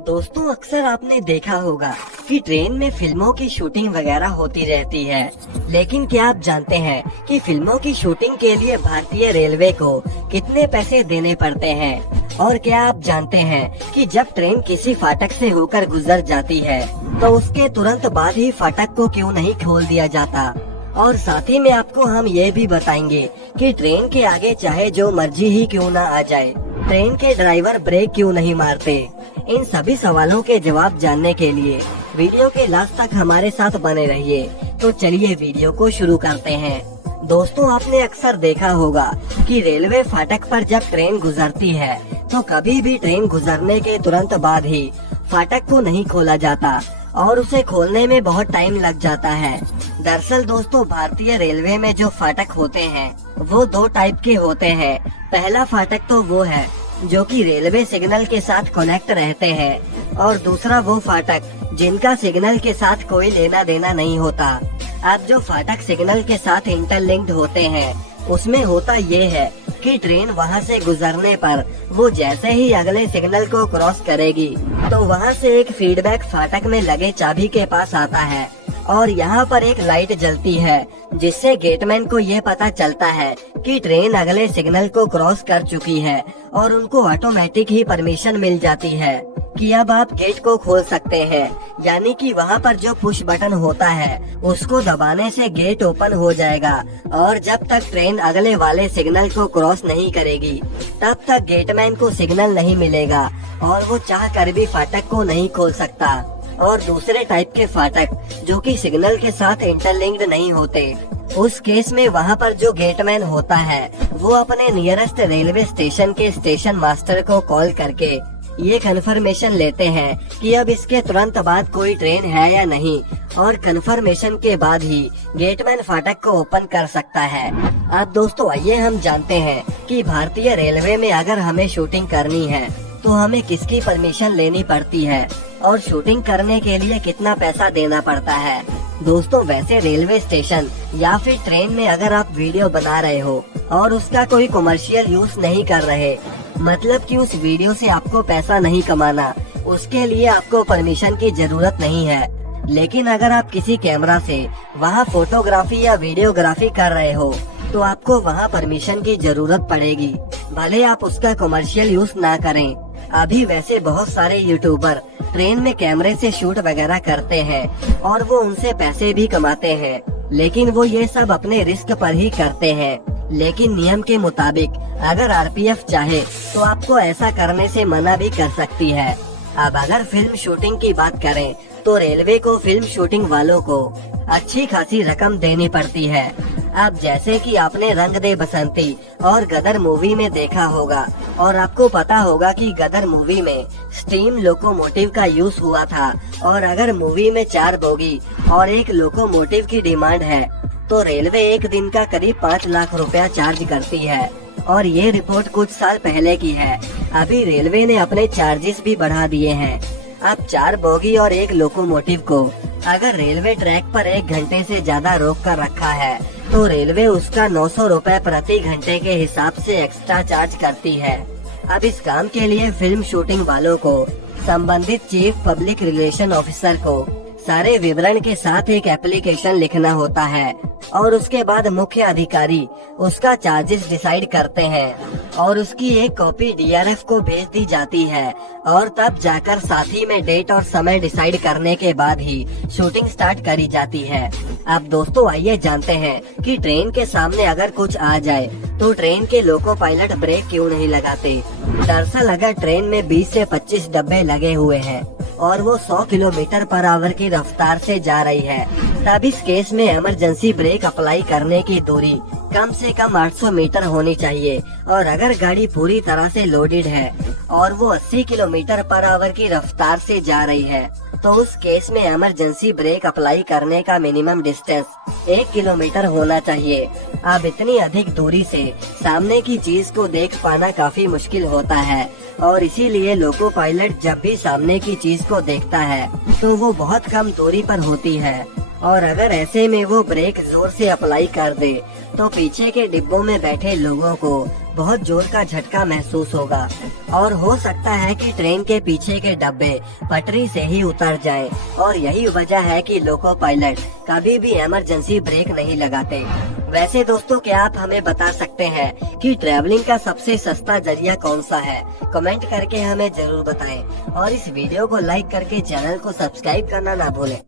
दोस्तों अक्सर आपने देखा होगा कि ट्रेन में फिल्मों की शूटिंग वगैरह होती रहती है, लेकिन क्या आप जानते हैं कि फिल्मों की शूटिंग के लिए भारतीय रेलवे को कितने पैसे देने पड़ते हैं? और क्या आप जानते हैं कि जब ट्रेन किसी फाटक से होकर गुजर जाती है तो उसके तुरंत बाद ही फाटक को क्यों नहीं खोल दिया जाता? और साथ ही में आपको हम ये भी बताएंगे कि ट्रेन के आगे चाहे जो मर्जी ही क्यों ना आ जाए, ट्रेन के ड्राइवर ब्रेक क्यों नहीं मारते। इन सभी सवालों के जवाब जानने के लिए वीडियो के लास्ट तक हमारे साथ बने रहिए। तो चलिए वीडियो को शुरू करते हैं। दोस्तों आपने अक्सर देखा होगा कि रेलवे फाटक पर जब ट्रेन गुजरती है तो कभी भी ट्रेन गुजरने के तुरंत बाद ही फाटक को नहीं खोला जाता और उसे खोलने में बहुत टाइम लग जाता है। दरअसल दोस्तों भारतीय रेलवे में जो फाटक होते हैं वो दो टाइप के होते हैं। पहला फाटक तो वो है जो कि रेलवे सिग्नल के साथ कनेक्ट रहते हैं और दूसरा वो फाटक जिनका सिग्नल के साथ कोई लेना देना नहीं होता। अब जो फाटक सिग्नल के साथ इंटरलिंक्ड होते हैं उसमें होता ये है कि ट्रेन वहां से गुजरने पर वो जैसे ही अगले सिग्नल को क्रॉस करेगी तो वहां से एक फीडबैक फाटक में लगे चाबी के पास आता है और यहाँ पर एक लाइट जलती है जिससे गेटमैन को ये पता चलता है कि ट्रेन अगले सिग्नल को क्रॉस कर चुकी है और उनको ऑटोमेटिक ही परमिशन मिल जाती है कि अब आप गेट को खोल सकते हैं। यानी कि वहाँ पर जो पुश बटन होता है उसको दबाने से गेट ओपन हो जाएगा और जब तक ट्रेन अगले वाले सिग्नल को क्रॉस नहीं करेगी तब तक गेटमैन को सिग्नल नहीं मिलेगा और वो चाह कर भी फाटक को नहीं खोल सकता। और दूसरे टाइप के फाटक जो कि सिग्नल के साथ इंटरलिंक्ड नहीं होते, उस केस में वहाँ पर जो गेटमैन होता है वो अपने नियरेस्ट रेलवे स्टेशन के स्टेशन मास्टर को कॉल करके ये कंफर्मेशन लेते हैं कि अब इसके तुरंत बाद कोई ट्रेन है या नहीं, और कंफर्मेशन के बाद ही गेटमैन फाटक को ओपन कर सकता है। अब दोस्तों आइए हम जानते हैं कि भारतीय रेलवे में अगर हमें शूटिंग करनी है तो हमें किसकी परमिशन लेनी पड़ती है और शूटिंग करने के लिए कितना पैसा देना पड़ता है। दोस्तों वैसे रेलवे स्टेशन या फिर ट्रेन में अगर आप वीडियो बना रहे हो और उसका कोई कमर्शियल यूज नहीं कर रहे, मतलब कि उस वीडियो से आपको पैसा नहीं कमाना, उसके लिए आपको परमिशन की जरूरत नहीं है। लेकिन अगर आप किसी कैमरा से वहाँ फोटोग्राफी या वीडियोग्राफी कर रहे हो तो आपको वहाँ परमिशन की जरूरत पड़ेगी, भले आप उसका कमर्शियल यूज ना करें। अभी वैसे बहुत सारे यूट्यूबर ट्रेन में कैमरे से शूट वगैरह करते हैं और वो उनसे पैसे भी कमाते हैं, लेकिन वो ये सब अपने रिस्क पर ही करते हैं। लेकिन नियम के मुताबिक अगर आरपीएफ चाहे तो आपको ऐसा करने से मना भी कर सकती है। अब अगर फिल्म शूटिंग की बात करें तो रेलवे को फिल्म शूटिंग वालों को अच्छी खासी रकम देनी पड़ती है। अब जैसे कि आपने रंग दे बसंती और गदर मूवी में देखा होगा और आपको पता होगा कि गदर मूवी में स्टीम लोकोमोटिव का यूज हुआ था, और अगर मूवी में 4 बोगी और 1 लोकोमोटिव की डिमांड है तो रेलवे एक दिन का करीब 5 लाख रुपया चार्ज करती है। और ये रिपोर्ट कुछ साल पहले की है। अभी रेलवे ने अपने चार्जेस भी बढ़ा दिए हैं। अब 4 बोगी और 1 लोकोमोटिव को अगर रेलवे ट्रैक पर 1 घंटे से ज्यादा रोक कर रखा है तो रेलवे उसका 900 रुपए प्रति घंटे के हिसाब से एक्स्ट्रा चार्ज करती है। अब इस काम के लिए फिल्म शूटिंग वालों को संबंधित चीफ पब्लिक रिलेशन ऑफिसर को सारे विवरण के साथ एक एप्लीकेशन लिखना होता है और उसके बाद मुख्य अधिकारी उसका चार्जेस डिसाइड करते हैं और उसकी एक कॉपी डीआरएफ को भेज दी जाती है और तब जाकर साथ ही में डेट और समय डिसाइड करने के बाद ही शूटिंग स्टार्ट करी जाती है। अब दोस्तों आइए जानते हैं कि ट्रेन के सामने अगर कुछ आ जाए तो ट्रेन के लोको पायलट ब्रेक क्यों नहीं लगाते। दरअसल अगर ट्रेन में 20 से 25 डब्बे लगे हुए हैं और वो 100 किलोमीटर पर आवर की रफ्तार से जा रही है, तब इस केस में इमरजेंसी ब्रेक अप्लाई करने की दूरी कम से कम 800 मीटर होनी चाहिए। और अगर गाड़ी पूरी तरह से लोडेड है और वो 80 किलोमीटर पर आवर की रफ्तार से जा रही है तो उस केस में इमरजेंसी ब्रेक अप्लाई करने का मिनिमम डिस्टेंस 1 किलोमीटर होना चाहिए। अब इतनी अधिक दूरी से सामने की चीज को देख पाना काफी मुश्किल होता है और इसीलिए लोको पायलट जब भी सामने की चीज को देखता है तो वो बहुत कम दूरी पर होती है और अगर ऐसे में वो ब्रेक जोर से अप्लाई कर दे तो पीछे के डिब्बों में बैठे लोगों को बहुत जोर का झटका महसूस होगा और हो सकता है कि ट्रेन के पीछे के डब्बे पटरी से ही उतर जाएं और यही वजह है कि लोको पायलट कभी भी इमरजेंसी ब्रेक नहीं लगाते। वैसे दोस्तों, क्या आप हमें बता सकते हैं कि ट्रैवलिंग का सबसे सस्ता जरिया कौन सा है? कमेंट करके हमें जरूर बताएं और इस वीडियो को लाइक करके चैनल को सब्सक्राइब करना ना भूलें।